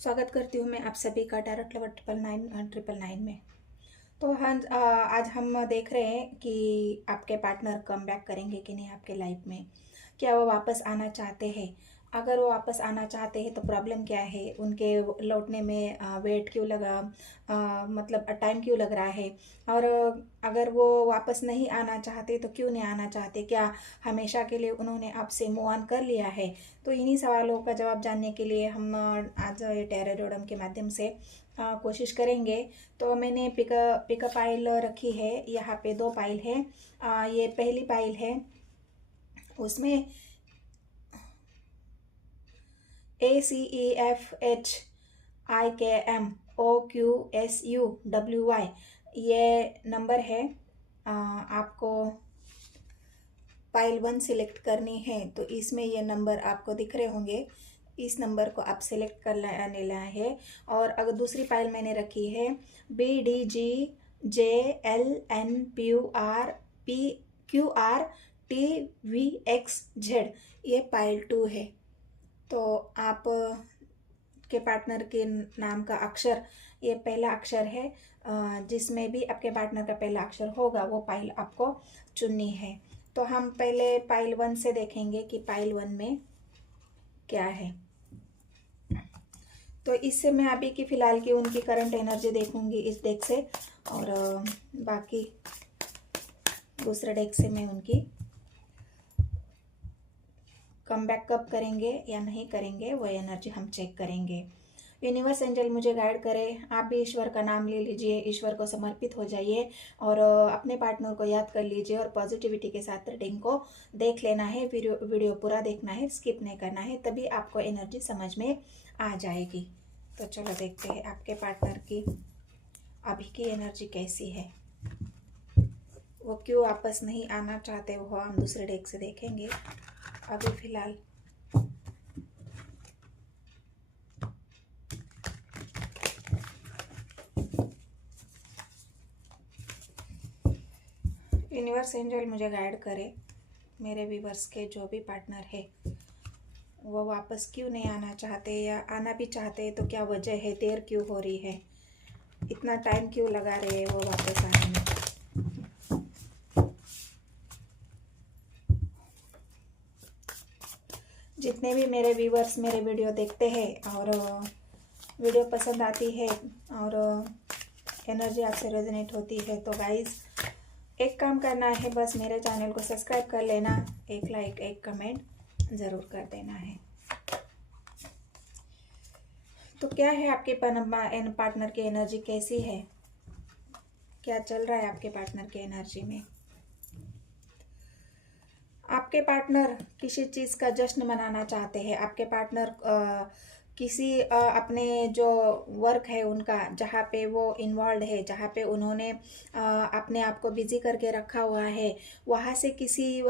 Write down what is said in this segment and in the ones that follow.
स्वागत करती हूँ मैं आप सभी का डायरेक्ट लवर 999 में। तो आज हम देख रहे हैं कि आपके पार्टनर कम बैक करेंगे कि नहीं आपके लाइफ में। क्या वो वापस आना चाहते हैं? अगर वो वापस आना चाहते हैं तो प्रॉब्लम क्या है उनके लौटने में? वेट क्यों लगा, मतलब टाइम क्यों लग रहा है? और अगर वो वापस नहीं आना चाहते तो क्यों नहीं आना चाहते? क्या हमेशा के लिए उन्होंने आपसे मूव ऑन कर लिया है? तो इन्हीं सवालों का जवाब जानने के लिए हम आज ये टैरोट के माध्यम से कोशिश करेंगे। तो मैंने पिकअप पाइल रखी है। यहाँ पे दो पाइल है। ये पहली पाइल है, उसमें ACEFHIKMOQSUWY ये नंबर है। आपको पाइल 1 सिलेक्ट करनी है तो इसमें ये नंबर आपको दिख रहे होंगे। इस नंबर को आप सिलेक्ट कर लेना है। और अगर दूसरी पाइल मैंने रखी है BDGJLNPQRTVXZ, ये पाइल 2 है। तो आप के पार्टनर के नाम का अक्षर, ये पहला अक्षर है। जिसमें भी आपके पार्टनर का पहला अक्षर होगा वो पाइल आपको चुननी है। तो हम पहले पाइल 1 से देखेंगे कि पाइल 1 में क्या है। तो इससे मैं अभी की फ़िलहाल की उनकी करंट एनर्जी देखूंगी इस डेक से, और बाकी दूसरे डेक से मैं उनकी कम बैक कब करेंगे या नहीं करेंगे वो एनर्जी हम चेक करेंगे। यूनिवर्स एंजल मुझे गाइड करे। आप भी ईश्वर का नाम ले लीजिए, ईश्वर को समर्पित हो जाइए और अपने पार्टनर को याद कर लीजिए और पॉजिटिविटी के साथ रीडिंग को देख लेना है। वीडियो पूरा देखना है, स्किप नहीं करना है, तभी आपको एनर्जी समझ में आ जाएगी। तो चलो देखते हैं आपके पार्टनर की अभी की एनर्जी कैसी है। वो क्यों वापस नहीं आना चाहते वो हम दूसरे डेक से देखेंगे। अभी फिलहाल यूनिवर्स एंजल मुझे गाइड करे, मेरे व्यूवर्स के जो भी पार्टनर है वो वापस क्यों नहीं आना चाहते, या आना भी चाहते तो क्या वजह है, देर क्यों हो रही है, इतना टाइम क्यों लगा रहे हैं वो वापस आने में। जितने भी मेरे व्यूवर्स मेरे वीडियो देखते हैं और वीडियो पसंद आती है और एनर्जी आपसे रेजोनेट होती है तो गाइस एक काम करना है, बस मेरे चैनल को सब्सक्राइब कर लेना, एक लाइक एक कमेंट ज़रूर कर देना है। तो क्या है आपके पार्टनर की एनर्जी कैसी है, क्या चल रहा है आपके पार्टनर की एनर्जी में। आपके पार्टनर किसी चीज़ का जश्न मनाना चाहते हैं। आपके पार्टनर किसी अपने जो वर्क है उनका, जहाँ पे वो इन्वॉल्व है, जहाँ पे उन्होंने अपने आप को बिजी करके रखा हुआ है, वहाँ से किसी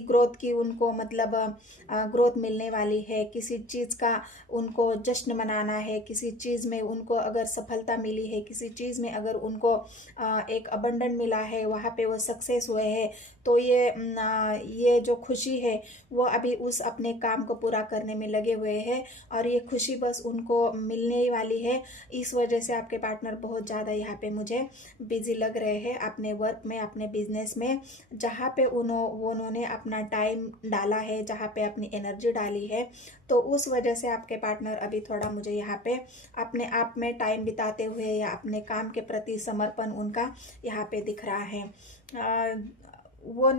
ग्रोथ की उनको मतलब ग्रोथ मिलने वाली है। किसी चीज़ का उनको जश्न मनाना है, किसी चीज़ में उनको अगर सफलता मिली है, किसी चीज़ में अगर उनको एक अबंडन मिला है, वहाँ पे वो सक्सेस हुए हैं, तो ये जो खुशी है वो अभी उस अपने काम को पूरा करने में लगे हुए हैं और ये खुशी बस उनको मिलने वाली है। इस वजह से आपके पार्टनर बहुत ज़्यादा यहाँ पे मुझे बिजी लग रहे हैं अपने वर्क में, अपने बिजनेस में, जहाँ पे उन्होंने अपना टाइम डाला है, जहाँ पे अपनी एनर्जी डाली है। तो उस वजह से आपके पार्टनर अभी थोड़ा मुझे यहाँ पे अपने आप में टाइम बिताते हुए या अपने काम के प्रति समर्पण उनका यहाँ पे दिख रहा है। वो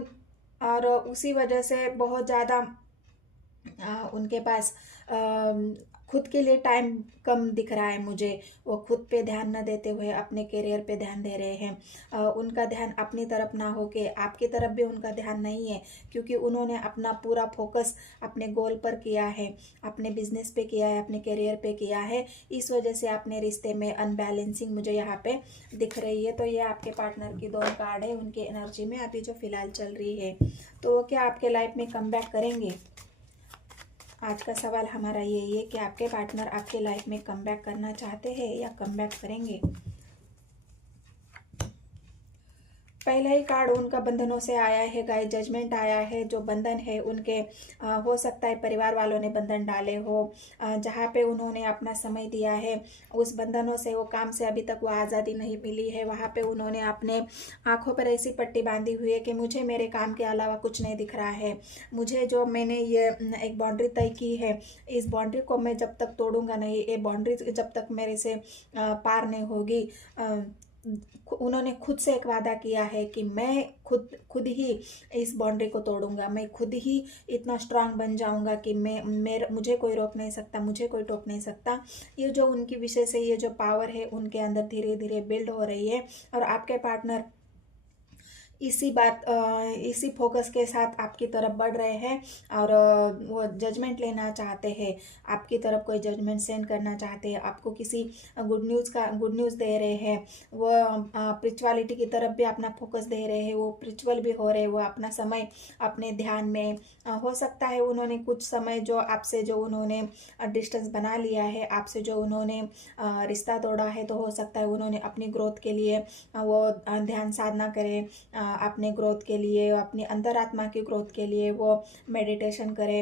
और उसी वजह से बहुत ज़्यादा उनके पास खुद के लिए टाइम कम दिख रहा है मुझे। वो खुद पे ध्यान न देते हुए अपने करियर पे ध्यान दे रहे हैं। उनका ध्यान अपनी तरफ ना हो के आपकी तरफ भी उनका ध्यान नहीं है, क्योंकि उन्होंने अपना पूरा फोकस अपने गोल पर किया है, अपने बिजनेस पे किया है, अपने करियर पे किया है। इस वजह से अपने रिश्ते में अनबैलेंसिंग मुझे यहाँ पे दिख रही है। तो ये आपके पार्टनर की 2 कार्ड है उनकी एनर्जी में अभी जो फिलहाल चल रही है। तो वो क्या आपके लाइफ में कम बैक करेंगे? आज का सवाल हमारा यही है कि आपके पार्टनर आपके लाइफ में कम बैक करना चाहते हैं या कम बैक करेंगे। पहला ही कार्ड उनका बंधनों से आया है गाइस, जजमेंट आया है। जो बंधन है उनके हो सकता है परिवार वालों ने बंधन डाले हो, जहाँ पे उन्होंने अपना समय दिया है उस बंधनों से, वो काम से अभी तक वो आज़ादी नहीं मिली है। वहाँ पे उन्होंने अपने आंखों पर ऐसी पट्टी बांधी हुई है कि मुझे मेरे काम के अलावा कुछ नहीं दिख रहा है। मुझे जो मैंने ये एक बाउंड्री तय की है, इस बाउंड्री को मैं जब तक तोड़ूंगा नहीं, ये बाउंड्री जब तक मेरे से पार नहीं होगी। उन्होंने खुद से एक वादा किया है कि मैं खुद ही इस बाउंड्री को तोड़ूंगा, मैं खुद ही इतना स्ट्रांग बन जाऊंगा कि मुझे कोई रोक नहीं सकता, मुझे कोई टोक नहीं सकता। ये जो उनकी विशेष है, ये जो पावर है उनके अंदर धीरे धीरे बिल्ड हो रही है। और आपके पार्टनर इसी फोकस के साथ आपकी तरफ बढ़ रहे हैं और वो जजमेंट लेना चाहते हैं, आपकी तरफ कोई जजमेंट सेंड करना चाहते हैं, आपको किसी गुड न्यूज़ दे रहे हैं। वो स्पिरिचुअलिटी की तरफ भी अपना फोकस दे रहे हैं, वो स्पिरिचुअल भी हो रहे हैं। वो अपना समय अपने ध्यान में, हो सकता है उन्होंने कुछ समय जो आपसे जो उन्होंने डिस्टेंस बना लिया है, आपसे जो उन्होंने रिश्ता तोड़ा है, तो हो सकता है उन्होंने अपनी ग्रोथ के लिए वो ध्यान साधना करें, अपने ग्रोथ के लिए, अपनी अंतरात्मा की ग्रोथ के लिए वो मेडिटेशन करे,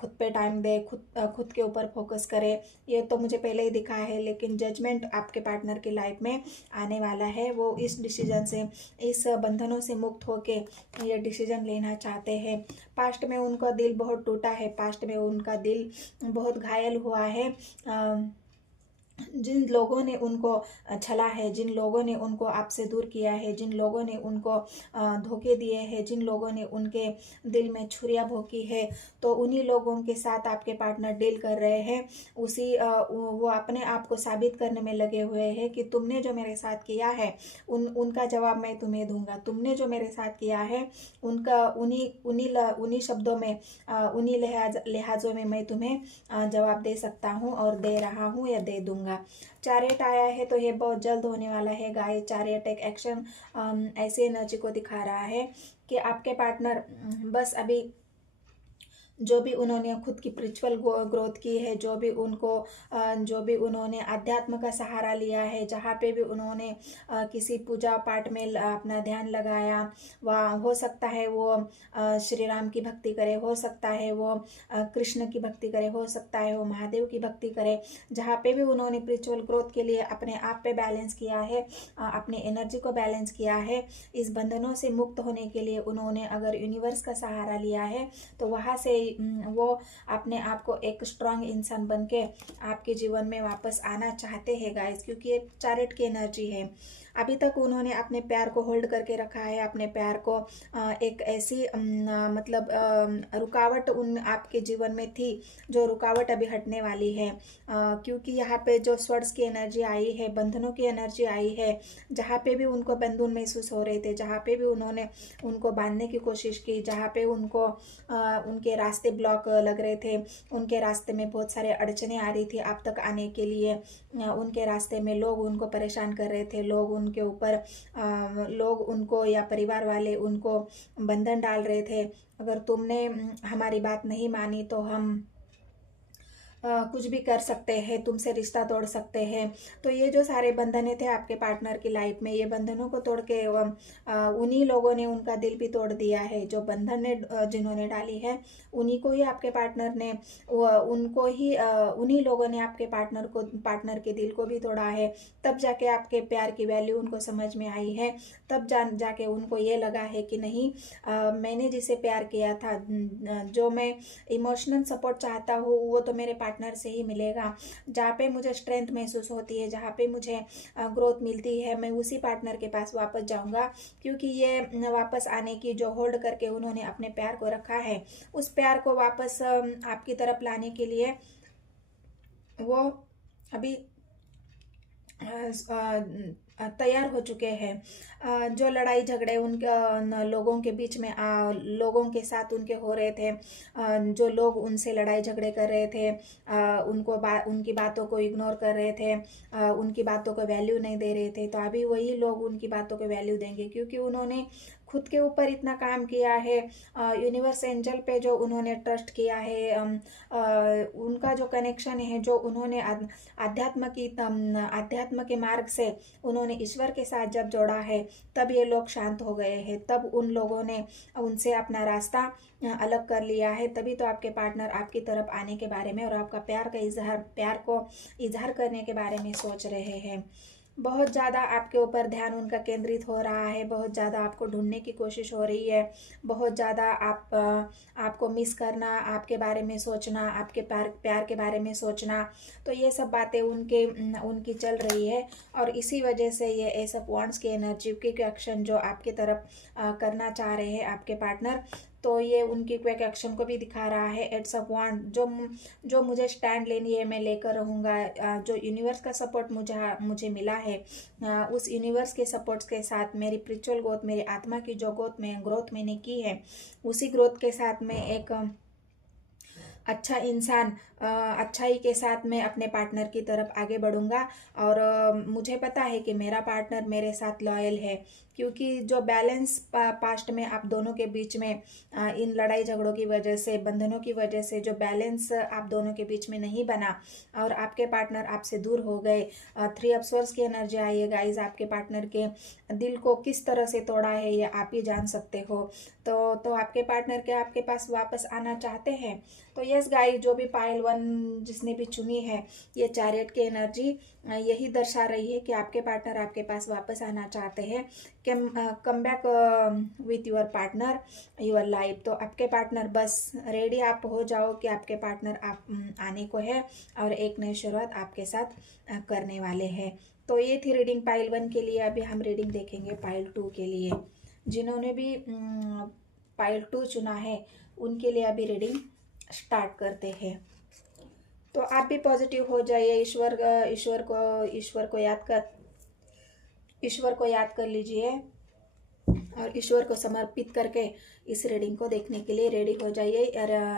खुद पे टाइम दे, खुद के ऊपर फोकस करे। ये तो मुझे पहले ही दिखा है, लेकिन जजमेंट आपके पार्टनर की लाइफ में आने वाला है। वो इस डिसीजन से, इस बंधनों से मुक्त होके ये डिसीजन लेना चाहते हैं। पास्ट में उनका दिल बहुत टूटा है, पास्ट में उनका दिल बहुत घायल हुआ है। जिन लोगों ने उनको छला है, जिन लोगों ने उनको आपसे दूर किया है, जिन लोगों ने उनको धोखे दिए हैं, जिन लोगों ने उनके दिल में छुरियां भोंकी है, तो उन्हीं लोगों के साथ आपके पार्टनर डील कर रहे हैं। वो अपने आप को साबित करने में लगे हुए हैं कि तुमने जो मेरे साथ किया है उनका जवाब मैं तुम्हें दूंगा। तुमने जो मेरे साथ किया है उनका उन्हीं शब्दों में, उन्हीं लिहाजों में मैं तुम्हें जवाब दे सकता हूँ और दे रहा हूँ या दे दूंगा। चैरियट आया है, तो ये बहुत जल्द होने वाला है गाइस। चैरियट एक एक्शन ऐसी एनर्जी को दिखा रहा है कि आपके पार्टनर बस अभी जो भी उन्होंने खुद की स्पिरिचुअल ग्रोथ की है, जो भी उन्होंने अध्यात्म का सहारा लिया है, जहाँ पे भी उन्होंने किसी पूजा पाठ में अपना ध्यान लगाया, वह हो सकता है वो श्री राम की भक्ति करे, हो सकता है वो कृष्ण की भक्ति करे, हो सकता है वो महादेव की भक्ति करे। जहाँ पे भी उन्होंने स्पिरिचुअल ग्रोथ के लिए अपने आप पे बैलेंस किया है, अपने एनर्जी को बैलेंस किया है, इस बंधनों से मुक्त होने के लिए उन्होंने अगर यूनिवर्स का सहारा लिया है, तो वहाँ से वो अपने आप को एक स्ट्रांग इंसान बन के आपके जीवन में वापस आना चाहते हैं गाइस, क्योंकि ये चैरियट की एनर्जी है। अभी तक उन्होंने अपने प्यार को होल्ड करके रखा है, अपने प्यार को एक ऐसी मतलब रुकावट उन आपके जीवन में थी, जो रुकावट अभी हटने वाली है, क्योंकि यहाँ पे जो स्वर्ड्स की एनर्जी आई है, बंधनों की एनर्जी आई है, जहाँ पे भी उनको बंधन महसूस हो रहे थे, जहाँ पे भी उन्होंने उनको बांधने की कोशिश की, जहाँ पे उनको उनके रास्ते ब्लॉक लग रहे थे, उनके रास्ते में बहुत सारे अड़चने आ रही थी आप तक आने के लिए, उनके रास्ते में लोग उनको परेशान कर रहे थे, लोग उनको या परिवार वाले उनको बंधन डाल रहे थे। अगर तुमने हमारी बात नहीं मानी तो हम कुछ भी कर सकते हैं, तुमसे रिश्ता तोड़ सकते हैं। तो ये जो सारे बंधने थे आपके पार्टनर की लाइफ में, ये बंधनों को तोड़ के उन्हीं लोगों ने उनका दिल भी तोड़ दिया है। जो बंधन ने जिन्होंने डाली है, उन्हीं को ही आपके पार्टनर ने उन्हीं लोगों ने आपके पार्टनर के दिल को भी तोड़ा है। तब जाके आपके प्यार की वैल्यू उनको समझ में आई है, तब जाके उनको ये लगा है कि नहीं, मैंने जिसे प्यार किया था, जो मैं इमोशनल सपोर्ट चाहता हूँ, वो तो मेरे पार्टनर से ही मिलेगा। जहाँ पे मुझे स्ट्रेंथ महसूस होती है, जहाँ पे मुझे ग्रोथ मिलती है, मैं उसी पार्टनर के पास वापस जाऊंगा, क्योंकि ये वापस आने की जो होल्ड करके उन्होंने अपने प्यार को रखा है, उस प्यार को वापस आपकी तरफ लाने के लिए वो अभी तैयार हो चुके हैं। जो लड़ाई झगड़े उनके लोगों के बीच में लोगों के साथ उनके हो रहे थे, जो लोग उनसे लड़ाई झगड़े कर रहे थे, उनकी बातों को इग्नोर कर रहे थे, उनकी बातों को वैल्यू नहीं दे रहे थे, तो अभी वही लोग उनकी बातों को वैल्यू देंगे, क्योंकि उन्होंने खुद के ऊपर इतना काम किया है। यूनिवर्स एंजल पे जो उन्होंने ट्रस्ट किया है, उनका जो कनेक्शन है, जो उन्होंने अध्यात्म के मार्ग से उन्होंने उन्होंने ईश्वर के साथ जब जोड़ा है तब ये लोग शांत हो गए हैं, तब उन लोगों ने उनसे अपना रास्ता अलग कर लिया है। तभी तो आपके पार्टनर आपकी तरफ आने के बारे में और आपका प्यार को इजहार करने के बारे में सोच रहे हैं। बहुत ज़्यादा आपके ऊपर ध्यान उनका केंद्रित हो रहा है, बहुत ज़्यादा आपको ढूंढने की कोशिश हो रही है, बहुत ज़्यादा आपको मिस करना, आपके बारे में सोचना, आपके प्यार के बारे में सोचना, तो ये सब बातें उनकी चल रही है। और इसी वजह से ये एस ऑफ वांड्स की एनर्जी, क्विक एक्शन जो आपकी तरफ करना चाह रहे हैं आपके पार्टनर, तो ये उनकी क्विक एक्शन को भी दिखा रहा है। एट्स ऑफ वांड जो मुझे स्टैंड लेनी है मैं लेकर रहूँगा, जो यूनिवर्स का सपोर्ट मुझे मिला है, उस यूनिवर्स के सपोर्ट्स के साथ मेरी स्पिरिचुअल ग्रोथ, मेरी आत्मा की जो ग्रोथ मैंने की है, उसी ग्रोथ के साथ मैं एक अच्छा इंसान, अच्छाई के साथ मैं अपने पार्टनर की तरफ आगे बढ़ूंगा। और मुझे पता है कि मेरा पार्टनर मेरे साथ लॉयल है, क्योंकि जो बैलेंस पास्ट में आप दोनों के बीच में इन लड़ाई झगड़ों की वजह से, बंधनों की वजह से जो बैलेंस आप दोनों के बीच में नहीं बना और आपके पार्टनर आपसे दूर हो गए, 3 ऑफ स्वॉर्ड्स की एनर्जी आई है गाइज। आपके पार्टनर के दिल को किस तरह से तोड़ा है ये आप ही जान सकते हो। तो आपके पार्टनर के आपके पास वापस आना चाहते हैं। तो यस गाइज, जो भी पाइल 1 जिसने भी चुनी है, ये चैरियट की एनर्जी यही दर्शा रही है कि आपके पार्टनर आपके पास वापस आना चाहते हैं। Come back with your partner your life. तो आपके पार्टनर बस रेडी आप हो जाओ कि आपके पार्टनर आप आने को है और एक नई शुरुआत आपके साथ करने वाले हैं। तो ये थी रीडिंग पाइल 1 के लिए। अभी हम रीडिंग देखेंगे पाइल 2 के लिए। जिन्होंने भी पाइल 2 चुना है उनके लिए अभी रीडिंग स्टार्ट करते हैं। तो आप भी पॉजिटिव हो जाइए, ईश्वर को याद कर लीजिए और ईश्वर को समर्पित करके इस रीडिंग को देखने के लिए रेडी हो जाइए।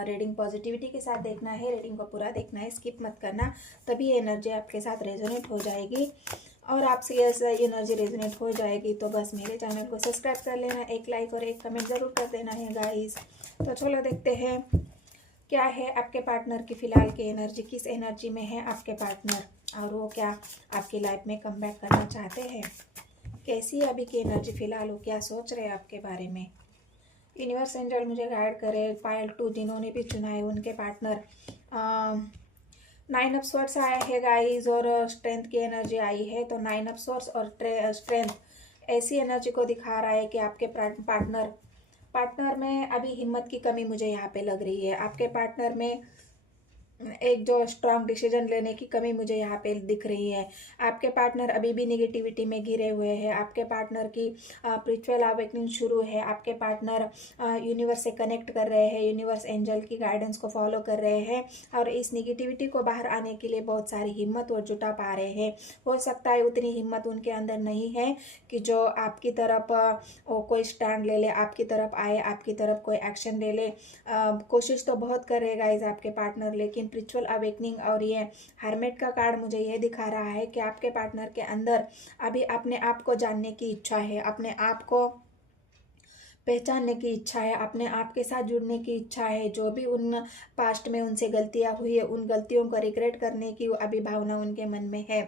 रीडिंग पॉजिटिविटी के साथ देखना है, रीडिंग को पूरा देखना है, स्किप मत करना, तभी ये एनर्जी आपके साथ रेजोनेट हो जाएगी। और आपसे ये एनर्जी रेजोनेट हो जाएगी तो बस मेरे चैनल को सब्सक्राइब कर लेना, एक लाइक और एक कमेंट ज़रूर कर देना है गाइस। तो चलो देखते हैं क्या है आपके पार्टनर की फ़िलहाल की एनर्जी, किस एनर्जी में है आपके पार्टनर और वो क्या आपकी लाइफ में कम बैक करना चाहते हैं। कैसी है अभी की एनर्जी फ़िलहाल, वो क्या सोच रहे हैं आपके बारे में। यूनिवर्स एंजल मुझे गाइड करे। पाइल 2 जिन्होंने भी चुना है उनके पार्टनर 9 ऑफ स्वॉर्ड्स आया है गाइज और स्ट्रेंथ की एनर्जी आई है। तो 9 ऑफ स्वॉर्ड्स और स्ट्रेंथ ऐसी एनर्जी को दिखा रहा है कि आपके पार्टनर में अभी हिम्मत की कमी मुझे यहाँ पे लग रही है। आपके पार्टनर में एक जो स्ट्रांग डिसीजन लेने की कमी मुझे यहाँ पे दिख रही है। आपके पार्टनर अभी भी नेगेटिविटी में घिरे हुए हैं। आपके पार्टनर की स्पिरिचुअल अवेकनिंग शुरू है। आपके पार्टनर यूनिवर्स से कनेक्ट कर रहे हैं, यूनिवर्स एंजल की गाइडेंस को फॉलो कर रहे हैं और इस नेगेटिविटी को बाहर आने के लिए बहुत सारी हिम्मत और जुटा पा रहे हैं। हो सकता है उतनी हिम्मत उनके अंदर नहीं है कि जो आपकी तरफ कोई स्टैंड ले ले, आपकी तरफ आए, आपकी तरफ कोई एक्शन ले ले। कोशिश तो बहुत कर रहे गाइज आपके पार्टनर, लेकिन स्पिरिचुअल अवेकनिंग और ये हर्मिट का कार्ड मुझे ये दिखा रहा है कि आपके पार्टनर के अंदर अभी अपने आप को जानने की इच्छा है, अपने आप को पहचानने की इच्छा है, अपने आप के साथ जुड़ने की इच्छा है। जो भी उन पास्ट में उनसे गलतियां हुई है उन गलतियों को रिग्रेट करने की अभी भावना उनके मन में है।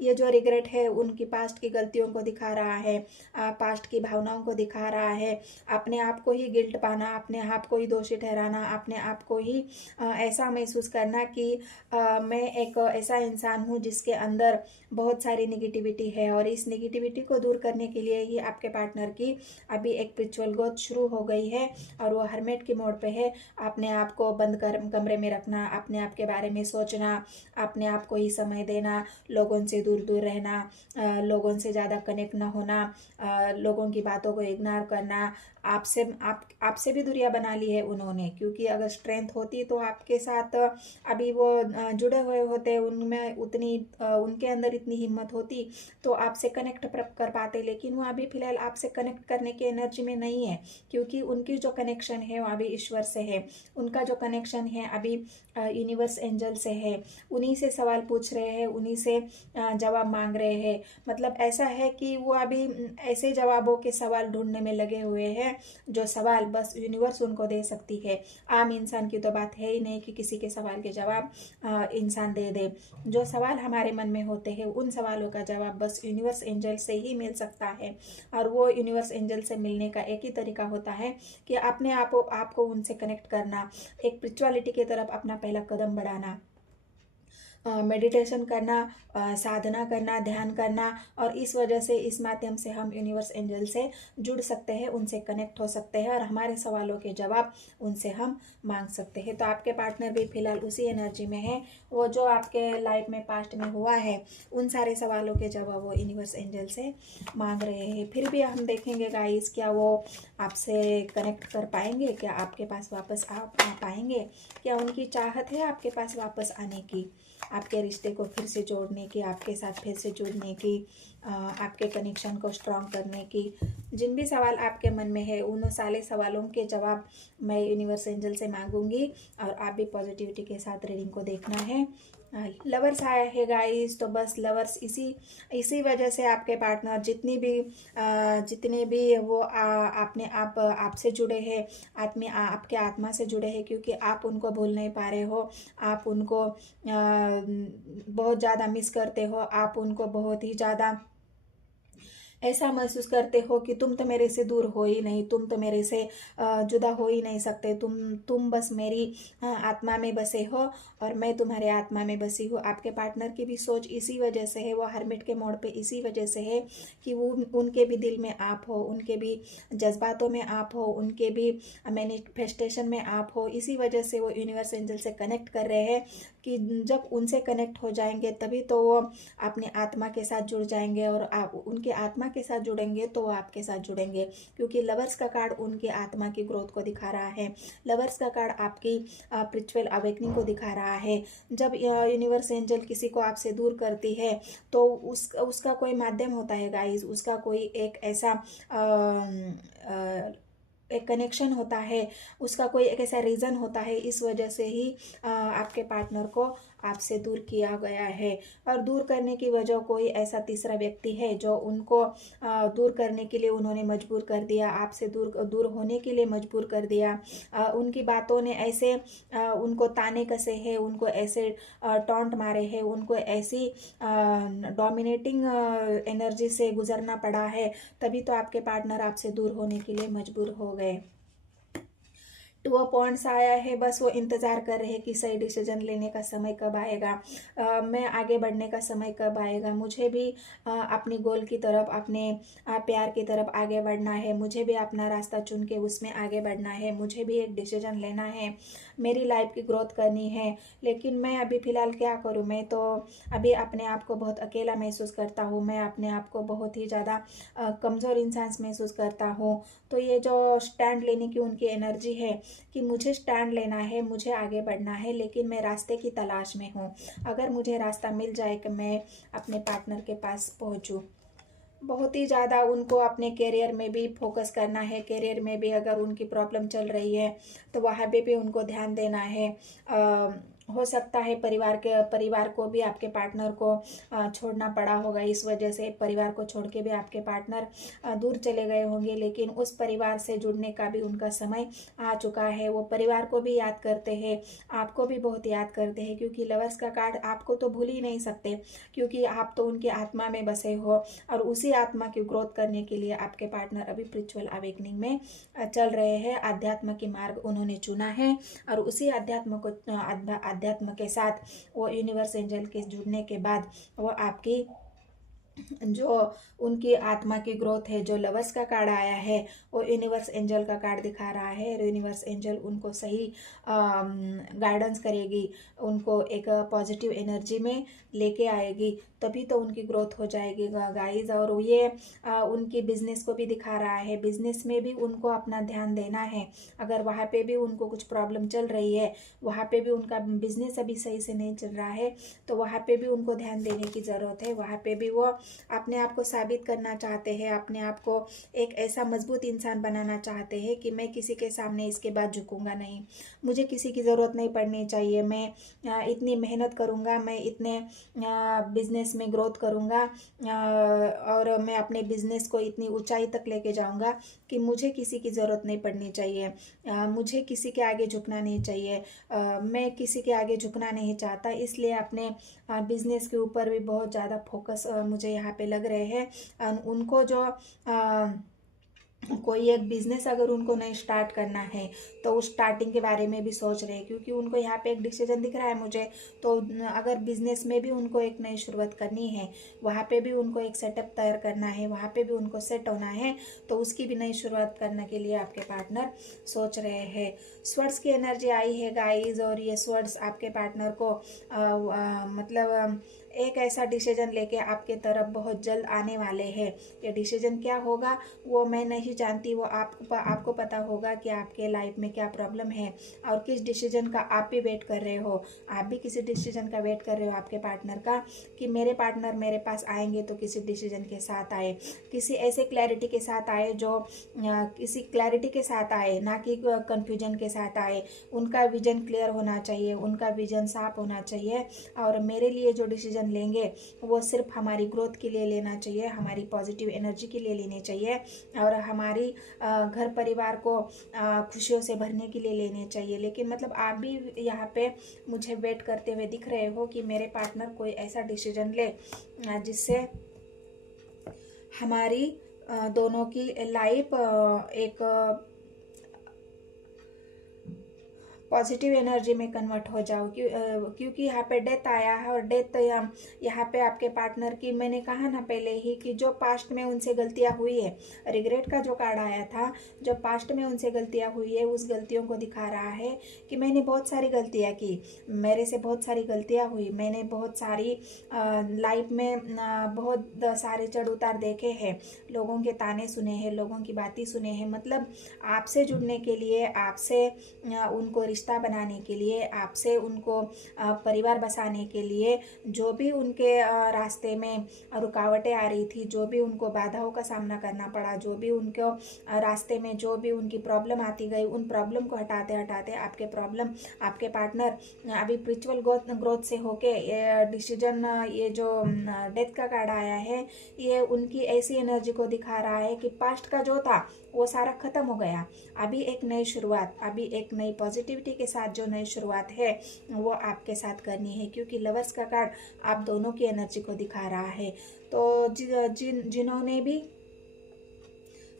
ये जो रिग्रेट है उनकी पास्ट की गलतियों को दिखा रहा है, पास्ट की भावनाओं को दिखा रहा है। अपने आप को ही गिल्ट पाना, अपने आप को ही दोषी ठहराना, अपने आप को ही ऐसा महसूस करना कि मैं एक ऐसा इंसान हूँ जिसके अंदर बहुत सारी निगेटिविटी है। और इस निगेटिविटी को दूर करने के लिए ही आपके पार्टनर की अभी एक स्पिरिचुअल ग्रोथ शुरू हो गई है और वो हर्मिट की मोड पे है। अपने आप को बंद कर कमरे में रखना, अपने आप के बारे में सोचना, अपने आप को ही समय देना, लोगों से दूर दूर रहना, लोगों से ज़्यादा कनेक्ट ना होना, लोगों की बातों को इग्नोर करना। आपसे भी दूरियां बना ली है उन्होंने, क्योंकि अगर स्ट्रेंथ होती तो आपके साथ अभी वो जुड़े हुए होते, उनमें उनके अंदर इतनी हिम्मत होती तो आपसे कनेक्ट कर पाते। लेकिन वो अभी फिलहाल आपसे कनेक्ट करने की एनर्जी में नहीं है। है, क्योंकि उनकी जो कनेक्शन है वो अभी ईश्वर से है, उनका जो कनेक्शन है अभी यूनिवर्स एंजल से है। उन्हीं से सवाल पूछ रहे हैं, उन्हीं से जवाब मांग रहे हैं। मतलब ऐसा है कि वो अभी ऐसे जवाबों के सवाल ढूंढने में लगे हुए हैं जो सवाल बस यूनिवर्स उनको दे सकती है। आम इंसान की तो बात है ही नहीं कि किसी के सवाल के जवाब इंसान दे दे। जो सवाल हमारे मन में होते हैं उन सवालों का जवाब बस यूनिवर्स एंजल से ही मिल सकता है। और वो यूनिवर्स एंजल से मिलने का एक ही तरीका होता है कि अपने आपको उनसे कनेक्ट करना, एक स्पिरिचुअलिटी की तरफ अपना पहला कदम बढ़ाना, मेडिटेशन करना, साधना करना, ध्यान करना। और इस वजह से, इस माध्यम से हम यूनिवर्स एंजल से जुड़ सकते हैं, उनसे कनेक्ट हो सकते हैं और हमारे सवालों के जवाब उनसे हम मांग सकते हैं। तो आपके पार्टनर भी फिलहाल उसी एनर्जी में है। वो जो आपके लाइफ में पास्ट में हुआ है उन सारे सवालों के जवाब वो यूनिवर्स एंजल से मांग रहे हैं। फिर भी हम देखेंगे गाइस, क्या वो आपसे कनेक्ट कर पाएंगे, क्या आपके पास वापस आ पाएंगे, क्या उनकी चाहत है आपके पास वापस आने की, आपके रिश्ते को फिर से जोड़ने की, आपके साथ फिर से जुड़ने की, आपके कनेक्शन को स्ट्रॉन्ग करने की। जिन भी सवाल आपके मन में है उन सारे सवालों के जवाब मैं यूनिवर्स एंजल से मांगूंगी। और आप भी पॉजिटिविटी के साथ रीडिंग को देखना है। लवर्स आया है गाइस, तो बस लवर्स इसी वजह से आपके पार्टनर जितने भी वो आपसे जुड़े हैं, आपके आत्मा से जुड़े हैं, क्योंकि आप उनको भूल नहीं पा रहे हो। आप उनको बहुत ज़्यादा मिस करते हो, आप उनको बहुत ही ज़्यादा ऐसा महसूस करते हो कि तुम तो मेरे से दूर हो ही नहीं, तुम तो मेरे से जुदा हो ही नहीं सकते, तुम बस मेरी आत्मा में बसे हो और मैं तुम्हारे आत्मा में बसी हूँ। आपके पार्टनर की भी सोच इसी वजह से है, वो हरमिट के मोड़ पे इसी वजह से है कि वो उनके भी दिल में आप हो, उनके भी जज्बातों में आप हो, उनके भी मैनिफेस्टेशन में आप हो। इसी वजह से वो यूनिवर्स एंजल से कनेक्ट कर रहे हैं कि जब उनसे कनेक्ट हो जाएंगे तभी तो वो अपने आत्मा के साथ जुड़ जाएंगे, और आप उनके आत्मा के साथ जुड़ेंगे तो वो आपके साथ जुड़ेंगे। क्योंकि लवर्स का कार्ड उनके आत्मा की ग्रोथ को दिखा रहा है, लवर्स का कार्ड आपकी स्पिरिचुअल अवेकनिंग को दिखा रहा है। जब यूनिवर्स एंजल किसी को आपसे दूर करती है तो उसका कोई माध्यम होता है गाइस, उसका कोई एक ऐसा एक कनेक्शन होता है, उसका कोई एक ऐसा रीज़न होता है। इस वजह से ही आपके पार्टनर को आपसे दूर किया गया है। और दूर करने की वजह कोई ऐसा तीसरा व्यक्ति है जो उनको दूर करने के लिए उन्होंने मजबूर कर दिया, आपसे दूर होने के लिए मजबूर कर दिया। उनकी बातों ने ऐसे उनको ताने कसे हैं, उनको ऐसे टॉन्ट मारे हैं, उनको ऐसी डोमिनेटिंग एनर्जी से गुजरना पड़ा है, तभी तो आपके पार्टनर आपसे दूर होने के लिए मजबूर हो गए। टू पॉइंट्स आया है, बस वो इंतज़ार कर रहे हैं कि सही डिसीजन लेने का समय कब आएगा, मैं आगे बढ़ने का समय कब आएगा, मुझे भी अपनी गोल की तरफ, अपने प्यार की तरफ आगे बढ़ना है, मुझे भी अपना रास्ता चुन के उसमें आगे बढ़ना है, मुझे भी एक डिसीजन लेना है, मेरी लाइफ की ग्रोथ करनी है। लेकिन मैं अभी फ़िलहाल क्या करूँ, मैं तो अभी अपने आप को बहुत अकेला महसूस करता हूँ, मैं अपने आप को बहुत ही ज़्यादा कमज़ोर इंसान महसूस करता हूँ। तो ये जो स्टैंड लेने की उनकी एनर्जी है कि मुझे स्टैंड लेना है, मुझे आगे बढ़ना है, लेकिन मैं रास्ते की तलाश में हूँ। अगर मुझे रास्ता मिल जाए कि मैं अपने पार्टनर के पास पहुँचूँ। बहुत ही ज़्यादा उनको अपने करियर में भी फोकस करना है, करियर में भी अगर उनकी प्रॉब्लम चल रही है तो वहाँ पे भी उनको ध्यान देना है। हो सकता है परिवार को भी आपके पार्टनर को छोड़ना पड़ा होगा, इस वजह से परिवार को छोड़ के भी आपके पार्टनर दूर चले गए होंगे, लेकिन उस परिवार से जुड़ने का भी उनका समय आ चुका है। वो परिवार को भी याद करते हैं, आपको भी बहुत याद करते हैं, क्योंकि लवर्स का कार्ड आपको तो भूल ही नहीं सकते, क्योंकि आप तो उनकी आत्मा में बसे हो। और उसी आत्मा की ग्रोथ करने के लिए आपके पार्टनर अभी स्पिरिचुअल अवेकनिंग में चल रहे हैं, अध्यात्म की मार्ग उन्होंने चुना है। और उसी अध्यात्म के साथ वो यूनिवर्स एंजल के जुड़ने के बाद वो आपकी जो उनकी आत्मा की ग्रोथ है, जो लवर्स का कार्ड आया है वो यूनिवर्स एंजल का कार्ड दिखा रहा है। यूनिवर्स एंजल उनको सही गाइडेंस करेगी, उनको एक पॉजिटिव एनर्जी में लेके आएगी, तभी तो उनकी ग्रोथ हो जाएगी गाइज। और ये उनकी बिजनेस को भी दिखा रहा है, बिजनेस में भी उनको अपना ध्यान देना है। अगर वहाँ पे भी उनको कुछ प्रॉब्लम चल रही है, वहाँ पे भी उनका बिजनेस अभी सही से नहीं चल रहा है, तो वहाँ पे भी उनको ध्यान देने की ज़रूरत है। वहाँ पे भी वो अपने आप को साबित करना चाहते हैं, अपने आप को एक ऐसा मजबूत इंसान बनाना चाहते हैं कि मैं किसी के सामने इसके बाद झुकूंगा नहीं, मुझे किसी की ज़रूरत नहीं पड़नी चाहिए, मैं इतनी मेहनत करूँगा, मैं इतने बिजनेस में ग्रोथ करूँगा और मैं अपने बिजनेस को इतनी ऊंचाई तक लेके जाऊँगा कि मुझे किसी की ज़रूरत नहीं पड़नी चाहिए, मुझे किसी के आगे झुकना नहीं चाहिए, मैं किसी के आगे झुकना नहीं चाहता। इसलिए अपने बिजनेस के ऊपर भी बहुत ज़्यादा फोकस मुझे यहाँ पे लग रहे हैं। उनको जो कोई एक बिजनेस अगर उनको नहीं स्टार्ट करना है तो उस स्टार्टिंग के बारे में भी सोच रहे हैं, क्योंकि उनको यहाँ पे एक डिसीजन दिख रहा है मुझे। तो अगर बिजनेस में भी उनको एक नई शुरुआत करनी है, वहाँ पे भी उनको एक सेटअप तैयार करना है, वहाँ पे भी उनको सेट होना है, तो उसकी भी नई शुरुआत करने के लिए आपके पार्टनर सोच रहे हैं। स्वर्ड्स की एनर्जी आई है गाइज, और ये स्वर्ड्स आपके पार्टनर को मतलब एक ऐसा डिसीजन लेके आपके तरफ बहुत जल्द आने वाले हैं। ये डिसीजन क्या होगा वो मैं नहीं जानती, वो आपको पता होगा कि आपके लाइफ में क्या प्रॉब्लम है और किस डिसीजन का आप भी वेट कर रहे हो। आप भी किसी डिसीजन का वेट कर रहे हो आपके पार्टनर का, कि मेरे पार्टनर मेरे पास आएंगे तो किसी डिसीजन के साथ आए, किसी ऐसे क्लैरिटी के साथ आए, जो किसी क्लैरिटी के साथ आए, ना कि कन्फ्यूजन के साथ आए। उनका विजन क्लियर होना चाहिए, उनका विजन साफ होना चाहिए, और मेरे लिए जो डिसीजन लेंगे वो सिर्फ हमारी ग्रोथ के लिए लेना चाहिए, हमारी पॉजिटिव एनर्जी के लिए लेनी चाहिए, और हमारी घर परिवार को खुशियों से भरने के लिए लेने चाहिए। लेकिन मतलब आप भी यहाँ पे मुझे वेट करते हुए दिख रहे हो कि मेरे पार्टनर कोई ऐसा डिसीजन ले जिससे हमारी दोनों की लाइफ एक पॉजिटिव एनर्जी में कन्वर्ट हो जाओ। क्योंकि यहाँ पे डेथ आया है, और डेथ यहाँ पे आपके पार्टनर की, मैंने कहा ना पहले ही कि जो पास्ट में उनसे गलतियाँ हुई है, रिग्रेट का जो कार्ड आया था, जो पास्ट में उनसे गलतियाँ हुई है उस गलतियों को दिखा रहा है कि मैंने बहुत सारी गलतियाँ की, मेरे से बहुत सारी गलतियाँ हुई, मैंने बहुत सारी लाइफ में बहुत सारे चढ़ उतार देखे हैं, लोगों के ताने सुने हैं, लोगों की बातें सुने हैं। मतलब आपसे जुड़ने के लिए, आपसे उनको रिश्ता बनाने के लिए, आपसे उनको परिवार बसाने के लिए जो भी उनके रास्ते में रुकावटें आ रही थी, जो भी उनको बाधाओं का सामना करना पड़ा, जो भी उनको रास्ते में जो भी उनकी प्रॉब्लम आती गई, उन प्रॉब्लम को हटाते हटाते आपके पार्टनर अभी स्पिरिचुअल ग्रोथ से होके डिसीजन, ये जो डेथ का कार्ड आया है, ये उनकी ऐसी एनर्जी को दिखा रहा है कि पास्ट का जो था वो सारा खत्म हो गया, अभी एक नई शुरुआत, अभी एक नई पॉजिटिविटी के साथ जो नई शुरुआत है वो आपके साथ करनी है। क्योंकि लवर्स का कार्ड आप दोनों की एनर्जी को दिखा रहा है। तो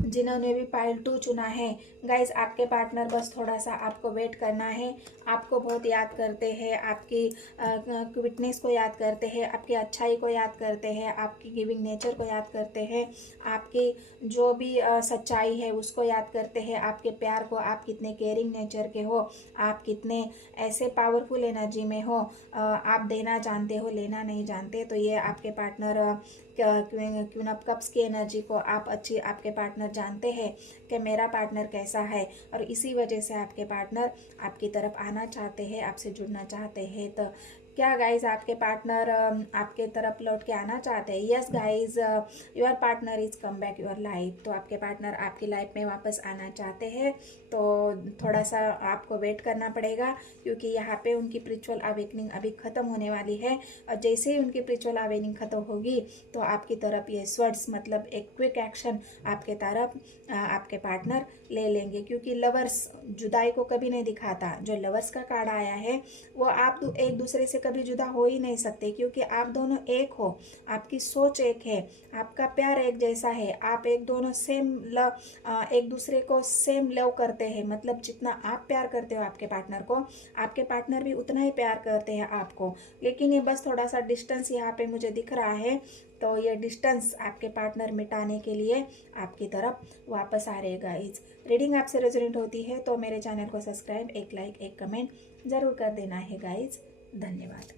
जिन्होंने भी पाइल 2 चुना है गाइज, आपके पार्टनर बस थोड़ा सा आपको वेट करना है। आपको बहुत याद करते हैं, आपकी क्विटनेस को याद करते हैं, आपकी अच्छाई को याद करते हैं, आपकी गिविंग नेचर को याद करते हैं, आपकी जो भी सच्चाई है उसको याद करते हैं, आपके प्यार को, आप कितने केयरिंग नेचर के हो, आप कितने ऐसे पावरफुल एनर्जी में हो, आप देना जानते हो, लेना नहीं जानते। तो ये आपके पार्टनर क्वीन ऑफ कप्स की एनर्जी को आपके पार्टनर जानते हैं कि मेरा पार्टनर कैसा है, और इसी वजह से आपके पार्टनर आपकी तरफ आना चाहते हैं, आपसे जुड़ना चाहते हैं। तो क्या गाइज आपके पार्टनर आपके तरफ लौट के आना चाहते हैं? Yes guys, your partner is come back your life. तो आपके पार्टनर आपकी लाइफ में वापस आना चाहते हैं, तो थोड़ा सा आपको वेट करना पड़ेगा, क्योंकि यहाँ पे उनकी स्पिरिचुअल अवेकनिंग अभी ख़त्म होने वाली है। और जैसे ही उनकी स्पिरिचुअल अवेकनिंग ख़त्म होगी तो आपकी तरफ ये स्वर्ड्स मतलब एक क्विक एक्शन आपके तरफ आपके पार्टनर ले लेंगे। क्योंकि लवर्स जुदाई को कभी नहीं दिखाता, जो लवर्स का कार्ड आया है वो आप एक दूसरे से कभी जुदा हो ही नहीं सकते, क्योंकि आप दोनों एक हो, आपकी सोच एक है, आपका प्यार एक जैसा है, आप एक दोनों सेम एक दूसरे को सेम लव करते हैं। मतलब जितना आप प्यार करते हो आपके पार्टनर को, आपके पार्टनर भी उतना ही प्यार करते हैं आपको। लेकिन ये बस थोड़ा सा डिस्टेंस यहाँ पे मुझे दिख रहा है, तो ये डिस्टेंस आपके पार्टनर मिटाने के लिए आपकी तरफ वापस आ रहे गाइज। रीडिंग आपसे रेजोनेट होती है तो मेरे चैनल को सब्सक्राइब, एक लाइक, एक कमेंट ज़रूर कर देना है गाइज। धन्यवाद।